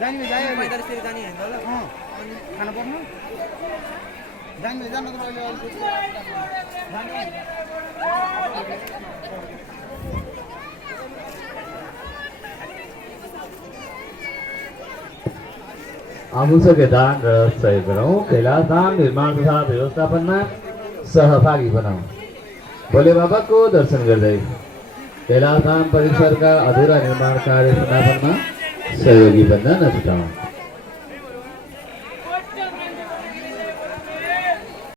जाने जाए मैदान फेरि जाने हैन ल खाना पर्नु जाने जान त अहिले जाने आमुसके दान र सहयोग गरौँ। कैलाश धाम निर्माण तथा व्यवस्थापनमा सहभागी बनाऊ। भोले बाबाको दर्शन गर्दै कैलाश धाम परिसरका अधुरा निर्माण कार्य समापनमा सहयोगी बन्न नछुटाऊ।